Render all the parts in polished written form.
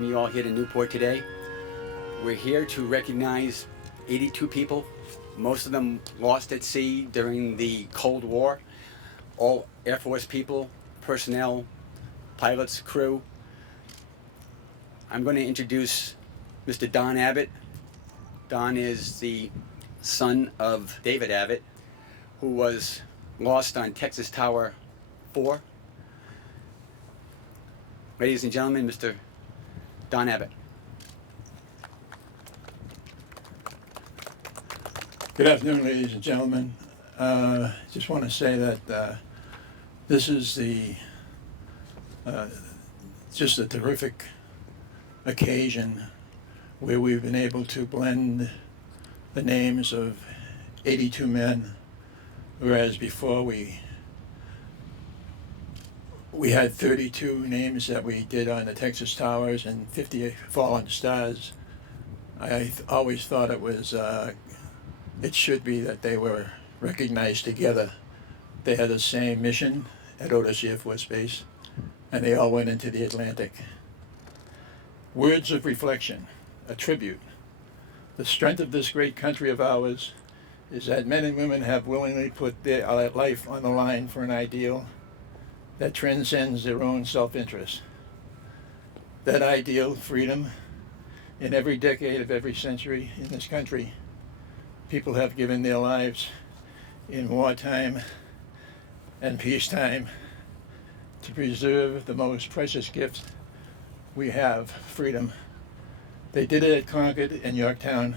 welcome you all here to Newport today. We're here to recognize 82 people, most of them lost at sea during the Cold War. All Air Force people, personnel, pilots, crew. I'm going to introduce Mr. Don Abbott. Don is the son of David Abbott, who was lost on Texas Tower 4. Ladies and gentlemen, Mr. Don Abbott. Good afternoon, ladies and gentlemen. Just want to say that this is just a terrific occasion where we've been able to blend the names of 82 men, whereas before we had 32 names that we did on the Texas Towers and 50 fallen stars. I always thought it should be that they were recognized together. They had the same mission at Otis Air Force Base, and they all went into the Atlantic. Words of reflection, a tribute. The strength of this great country of ours is that men and women have willingly put their life on the line for an ideal that transcends their own self-interest. That ideal, freedom, in every decade of every century in this country, people have given their lives in wartime and peacetime to preserve the most precious gift we have, freedom. They did it at Concord and Yorktown.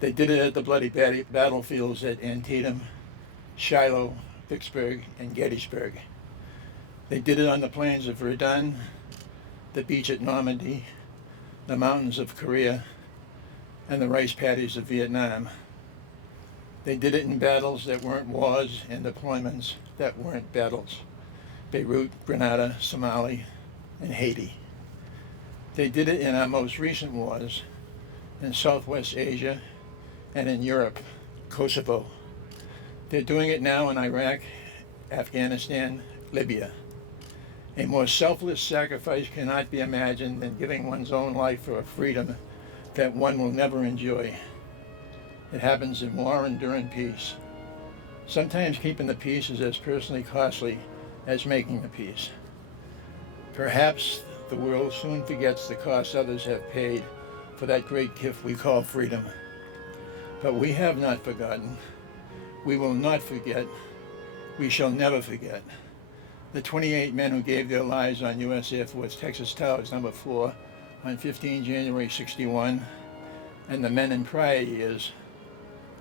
They did it at the bloody battlefields at Antietam, Shiloh, Vicksburg, and Gettysburg. They did it on the plains of Verdun, the beach at Normandy, the mountains of Korea, and the rice paddies of Vietnam. They did it in battles that weren't wars and deployments that weren't battles. Beirut, Grenada, Somalia, and Haiti. They did it in our most recent wars in Southwest Asia and in Europe, Kosovo. They're doing it now in Iraq, Afghanistan, Libya. A more selfless sacrifice cannot be imagined than giving one's own life for a freedom that one will never enjoy. It happens in war and during peace. Sometimes keeping the peace is as personally costly as making the peace. Perhaps the world soon forgets the cost others have paid for that great gift we call freedom. But we have not forgotten. We will not forget. We shall never forget the 28 men who gave their lives on U.S. Air Force Texas Towers No. 4 on 15 January 61, and the men in prior years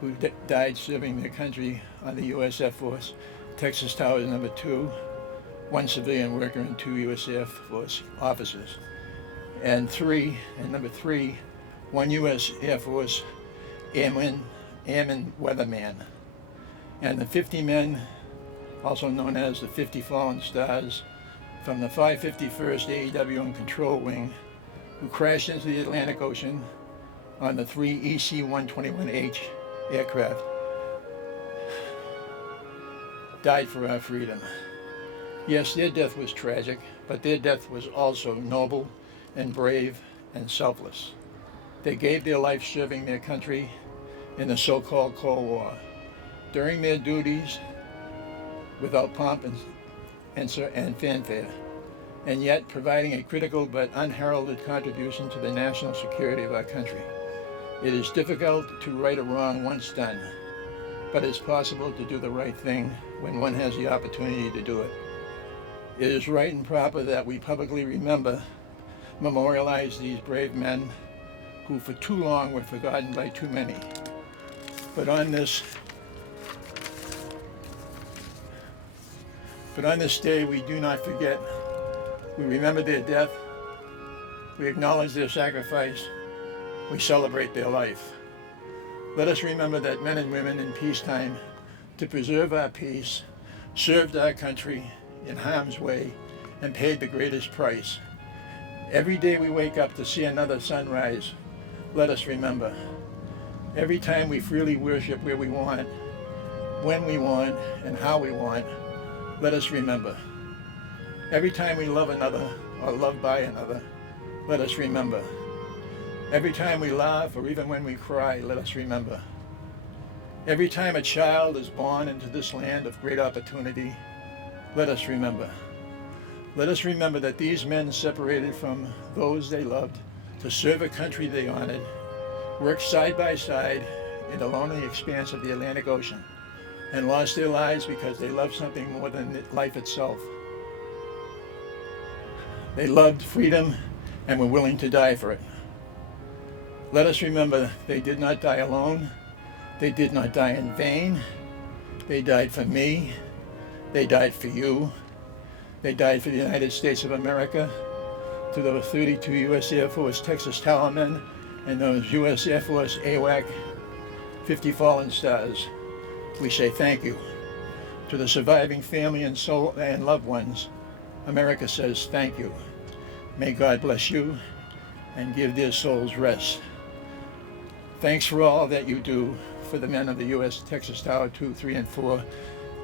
who died serving their country on the U.S. Air Force Texas Towers No. 2, one civilian worker and 2 U.S. Air Force officers, and number 3, one U.S. Air Force Airman weatherman, and the 50 men, also known as the 50 Fallen Stars, from the 551st AEW and Control Wing, who crashed into the Atlantic Ocean on the 3 EC-121H aircraft, died for our freedom. Yes, their death was tragic, but their death was also noble and brave and selfless. They gave their life serving their country in the so-called Cold War. During their duties, without pomp and fanfare, and yet providing a critical but unheralded contribution to the national security of our country. It is difficult to right a wrong once done, but it's possible to do the right thing when one has the opportunity to do it. It is right and proper that we publicly memorialize these brave men who for too long were forgotten by too many. But on this day, we do not forget. We remember their death. We acknowledge their sacrifice. We celebrate their life. Let us remember that men and women in peacetime, to preserve our peace, served our country in harm's way and paid the greatest price. Every day we wake up to see another sunrise, let us remember. Every time we freely worship where we want, when we want, and how we want, let us remember. Every time we love another or loved by another, let us remember. Every time we laugh or even when we cry, let us remember. Every time a child is born into this land of great opportunity, let us remember. Let us remember that these men separated from those they loved to serve a country they honored, worked side by side in the lonely expanse of the Atlantic Ocean, and lost their lives because they loved something more than life itself. They loved freedom and were willing to die for it. Let us remember they did not die alone. They did not die in vain. They died for me. They died for you. They died for the United States of America. To those 32 U.S. Air Force Texas Tower men and those U.S. Air Force AWAC 50 fallen stars, we say thank you. To the surviving family and loved ones, America says thank you. May God bless you and give their souls rest. Thanks for all that you do for the men of the U.S. Texas Tower 2, 3, and 4,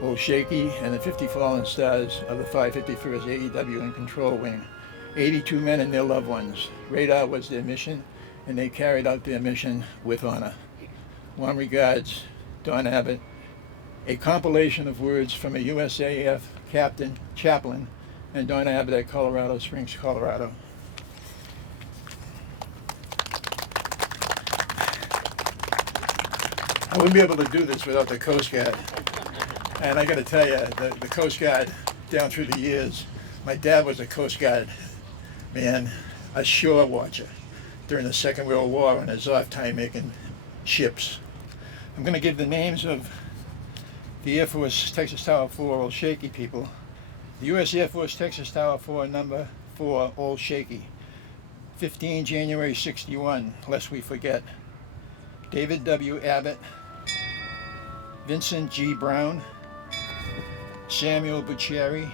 Old Shaky, and the 50 fallen stars of the 551st AEW and Control Wing. 82 men and their loved ones. Radar was their mission, and they carried out their mission with honor. Warm regards, Don Abbott. A compilation of words from a USAF captain, chaplain, and Don Abbott at Colorado Springs, Colorado. I wouldn't be able to do this without the Coast Guard. And I got to tell you, the Coast Guard, down through the years, my dad was a Coast Guard man, a shore watcher during the Second World War on his off time making ships. I'm going to give the names of the Air Force Texas Tower 4 Old Shaky people. The U.S. Air Force Texas Tower 4, number 4, Old Shaky. 15 January 61, lest we forget. David W. Abbott, Vincent G. Brown, Samuel Bucieri,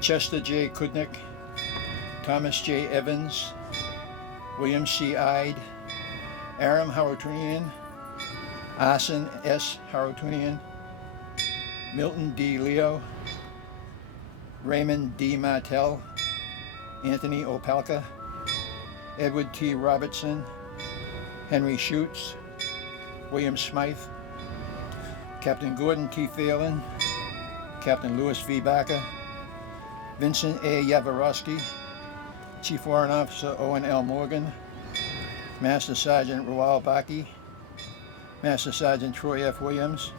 Chester J. Kudnick, Thomas J. Evans, William C. Ide, Aram Harutunian, Asen S. Harutunian, Milton D. Leo, Raymond D. Martell, Anthony Opelka, Edward T. Robertson, Henry Schutz, William Smythe, Captain Gordon T. Phelan, Captain Louis V. Baca, Vincent A. Yavorowski, Chief Warrant Officer Owen L. Morgan, Master Sergeant Roal Baki, Master Sergeant Troy F. Williams,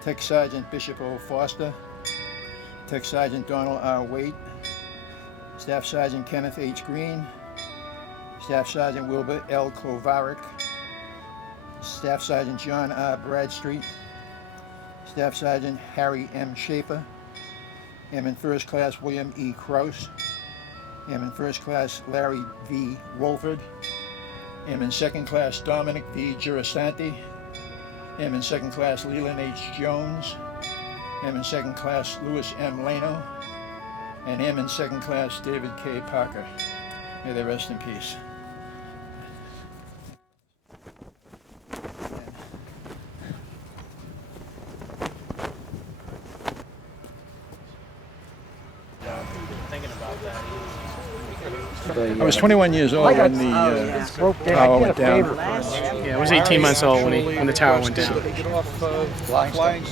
Tech Sergeant Bishop O. Foster, Tech Sergeant Donald R. Waite, Staff Sergeant Kenneth H. Green, Staff Sergeant Wilbur L. Kovarik, Staff Sergeant John R. Bradstreet, Staff Sergeant Harry M. Schaefer, Airman First Class William E. Krause, Airman First Class Larry V. Wolford, Airman Second Class Dominic V. Girasanti, Airman Second Class Leland H. Jones, Airman Second Class Louis M. Lano, and Airman Second Class David K. Parker. May they rest in peace. I was 21 years old when the tower went down. Yeah, I was 18 months old when the tower went down. Flying